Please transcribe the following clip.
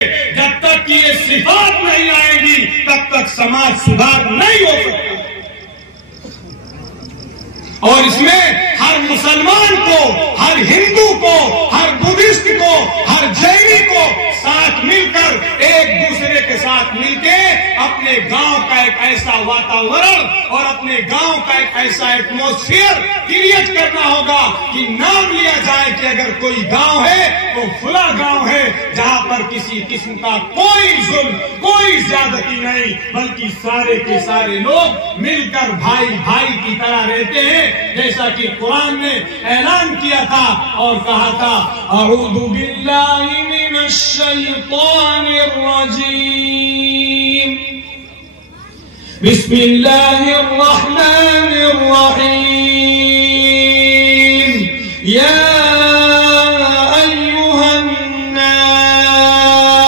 جب تک کہ یہ صفات نہیں آئے گی تب تک سماج سدھار نہیں ہو سکتا. اور اس میں ہر مسلمان کو، ہر ہندو کو، ہر بدھسٹ کو، ہر جینی کو ساتھ مل کر ایک دوسرے کے ساتھ مل کے اپنے گاؤں کا ایک ایسا واتاورن اور اپنے گاؤں کا ایک ایسا ایٹموسفیئر کریٹ کرنا ہوگا کہ نام لیا جائے کہ اگر کوئی گاؤں ہے تو فلاں گاؤں ہے جہاں پر کسی قسم کا کوئی ظلم، کوئی زیادتی نہیں، بلکہ سارے کے سارے لوگ مل کر بھائی بھائی کی طرح رہتے ہیں، جیسا کہ قرآن نے اعلان کیا تھا اور کہا تھا اعوذ باللہ من الشیطان الرجیم بسم اللہ الرحمن الرحیم